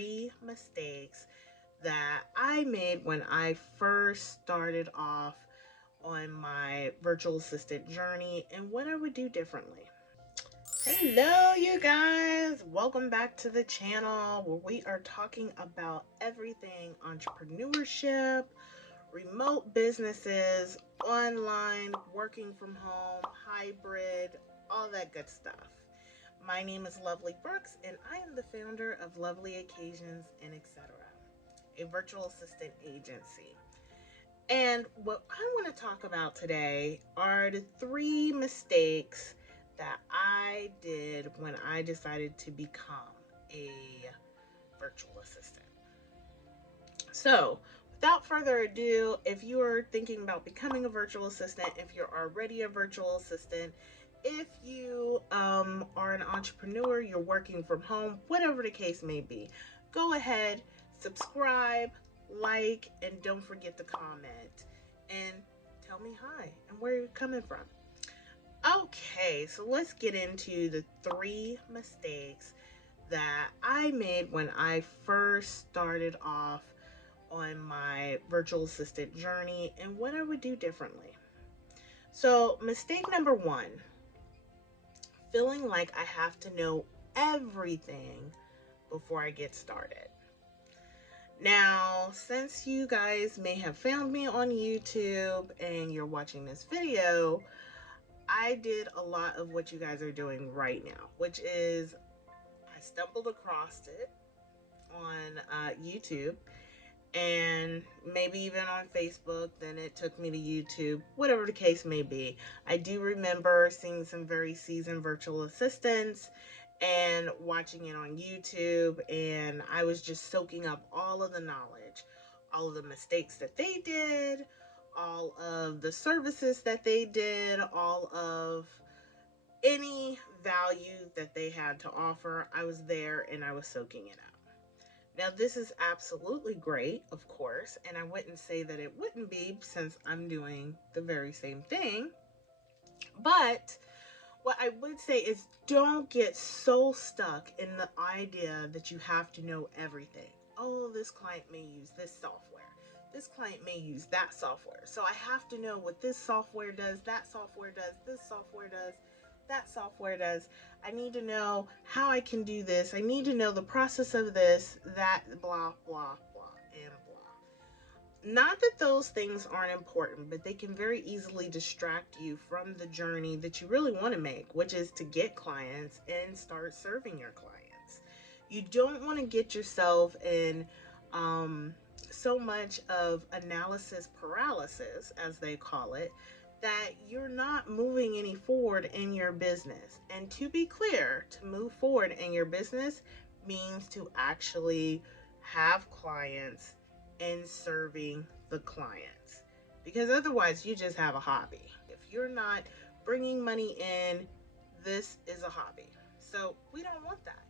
3 mistakes that I made when I first started off on my virtual assistant journey and what I would do differently. Hello, you guys. Welcome back to the channel where we are talking about everything entrepreneurship, remote businesses, online, working from home, hybrid, all that good stuff. My name is Lovely Brooks, and I am the founder of Lovely Occasions and Etc., a virtual assistant agency. And what I want to talk about today are the 3 mistakes that I did when I decided to become a virtual assistant. So, without further ado, if you are thinking about becoming a virtual assistant, if you're already a virtual assistant, if you are an entrepreneur, you're working from home, whatever the case may be, go ahead, subscribe, like, and don't forget to comment and tell me hi and where you're coming from. Okay, so let's get into the 3 mistakes that I made when I first started off on my virtual assistant journey and what I would do differently. So, mistake number 1, feeling like I have to know everything before I get started. Now, since you guys may have found me on YouTube and you're watching this video, I did a lot of what you guys are doing right now, which is I stumbled across it on YouTube and maybe even on Facebook, then it took me to YouTube, whatever the case may be. I do remember seeing some very seasoned virtual assistants and watching it on YouTube, and I was just soaking up all of the knowledge, all of the mistakes that they did, all of the services that they did, all of any value that they had to offer. I was there and I was soaking it up. Now, this is absolutely great, of course, and I wouldn't say that it wouldn't be since I'm doing the very same thing. But what I would say is don't get so stuck in the idea that you have to know everything. Oh, this client may use this software. This client may use that software. So I have to know what this software does, that software does, this software does, that software does. I need to know how I can do this. I need to know the process of this, that, blah, blah, blah, and blah. Not that those things aren't important, but they can very easily distract you from the journey that you really want to make, which is to get clients and start serving your clients. You don't want to get yourself in so much of analysis paralysis, as they call it, that you're not moving any forward in your business. And to be clear, to move forward in your business means to actually have clients and serving the clients. Because otherwise, you just have a hobby. If you're not bringing money in, this is a hobby. So we don't want that.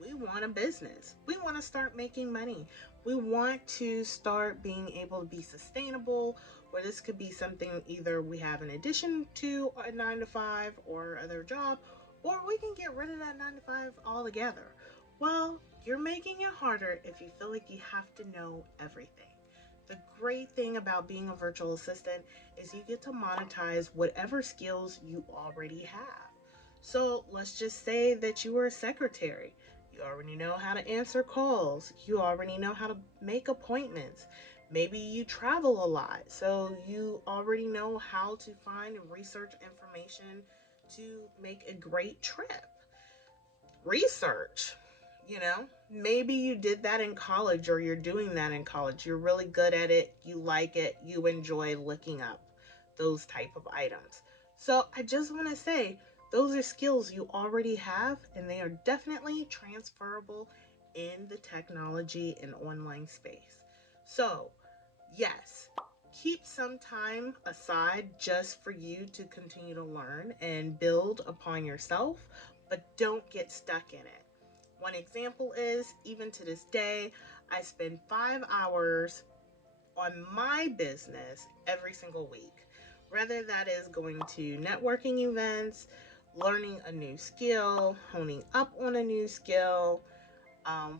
We want a business. We want to start making money. We want to start being able to be sustainable, where this could be something either we have in addition to a 9-to-5 or other job, or we can get rid of that 9-to-5 altogether. Well, you're making it harder if you feel like you have to know everything. The great thing about being a virtual assistant is you get to monetize whatever skills you already have. So let's just say that you were a secretary. You already know how to answer calls. You already know how to make appointments. Maybe you travel a lot, so you already know how to find and research information to make a great trip. Research, maybe you did that in college or you're doing that in college. You're really good at it. You like it. You enjoy looking up those type of items. So I just want to say, those are skills you already have, and they are definitely transferable in the technology and online space. So, yes, keep some time aside just for you to continue to learn and build upon yourself, but don't get stuck in it. One example is, even to this day, I spend 5 hours on my business every single week. Whether that is going to networking events, learning a new skill, honing up on a new skill,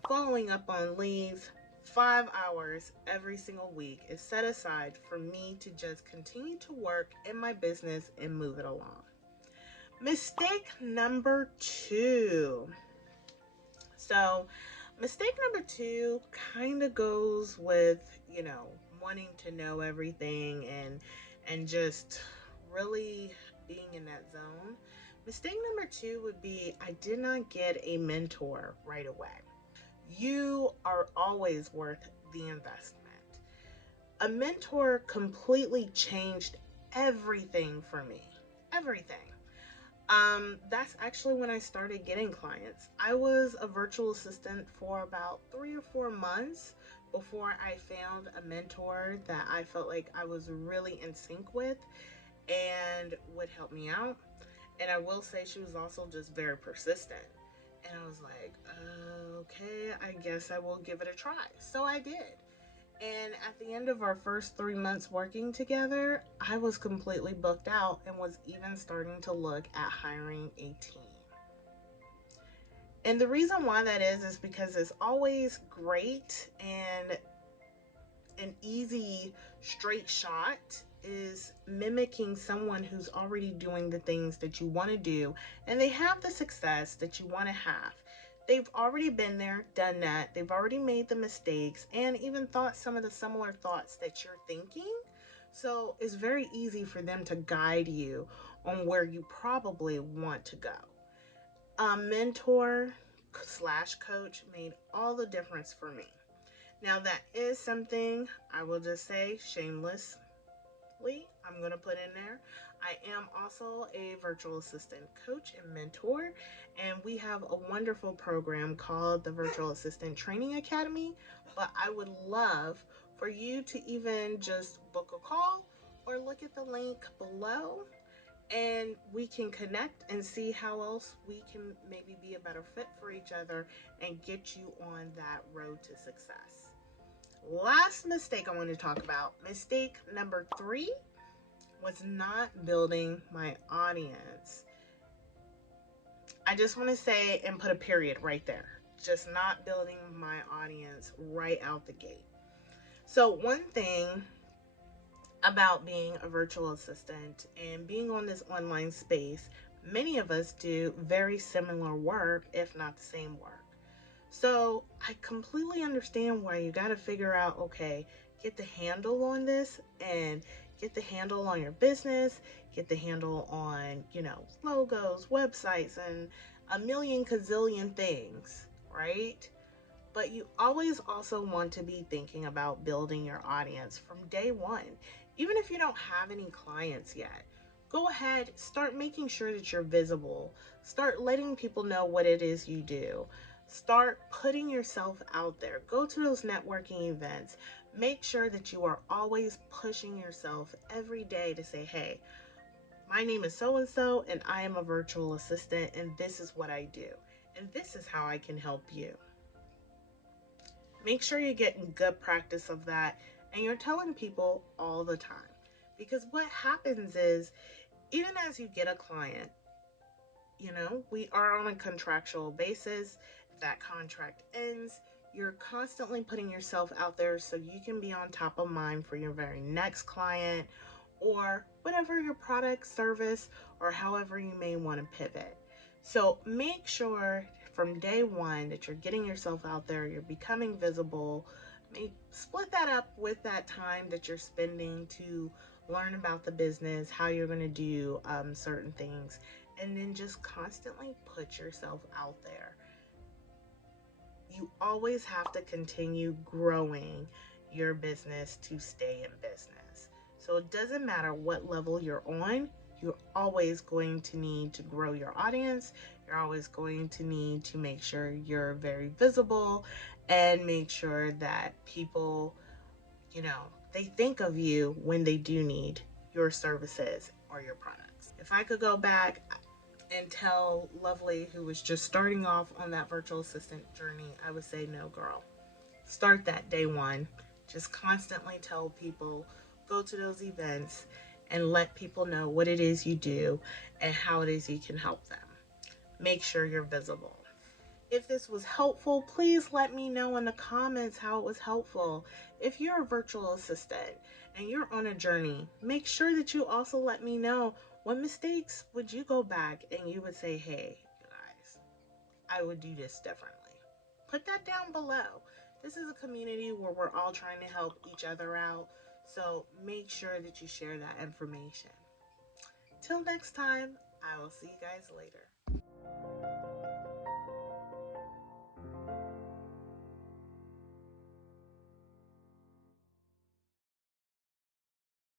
following up on leads. 5 hours every single week is set aside for me to just continue to work in my business and move it along. Mistake number two. So, mistake number two kind of goes with, wanting to know everything and just really being in that zone. Mistake number two would be I did not get a mentor right away. You are always worth the investment. A mentor completely changed everything for me. Everything. That's actually when I started getting clients. I was a virtual assistant for about 3 or 4 months before I found a mentor that I felt like I was really in sync with and would help me out. And I will say she was also just very persistent. And I was like, okay, I guess I will give it a try. So I did. And at the end of our first 3 months working together, I was completely booked out and was even starting to look at hiring a team. And the reason why that is because it's always great and an easy straight shot is mimicking someone who's already doing the things that you want to do and they have the success that you want to have. They've already been there, done that. They've already made the mistakes and even thought some of the similar thoughts that you're thinking. So it's very easy for them to guide you on where you probably want to go. A mentor slash coach made all the difference for me. Now, that is something I will just say shamelessly, I'm going to put in there. I am also a virtual assistant coach and mentor, and we have a wonderful program called the Virtual Assistant Training Academy. But I would love for you to even just book a call or look at the link below and we can connect and see how else we can maybe be a better fit for each other and get you on that road to success. Last mistake I want to talk about, mistake number three, was not building my audience. I just want to say and put a period right there. Just not building my audience right out the gate. So one thing about being a virtual assistant and being on this online space, many of us do very similar work, if not the same work. So I completely understand why you got to figure out, okay, get the handle on this and get the handle on your business, get the handle on, logos, websites, and a million gazillion things, right? But you always also want to be thinking about building your audience from day one. Even if you don't have any clients yet, go ahead, start making sure that you're visible. Start letting people know what it is you do. Start putting yourself out there. Go to those networking events. Make sure that you are always pushing yourself every day to say, hey, my name is so-and-so and I am a virtual assistant and this is what I do. And this is how I can help you. Make sure you're getting good practice of that and you're telling people all the time. Because what happens is, even as you get a client, we are on a contractual basis. If that contract ends, you're constantly putting yourself out there so you can be on top of mind for your very next client or whatever your product, service, or however you may want to pivot. So make sure from day one that you're getting yourself out there, you're becoming visible. Split that up with that time that you're spending to learn about the business, how you're going to do certain things, and then just constantly put yourself out there. You always have to continue growing your business to stay in business. So it doesn't matter what level you're on, you're always going to need to grow your audience. You're always going to need to make sure you're very visible and make sure that people, they think of you when they do need your services or your products. If I could go back and tell Lovely, who was just starting off on that virtual assistant journey, I would say, no, girl. Start that day one. Just constantly tell people, go to those events and let people know what it is you do and how it is you can help them. Make sure you're visible. If this was helpful, please let me know in the comments how it was helpful. If you're a virtual assistant and you're on a journey, make sure that you also let me know what mistakes would you go back and you would say, hey, guys, I would do this differently. Put that down below. This is a community where we're all trying to help each other out. So make sure that you share that information. Till next time, I will see you guys later.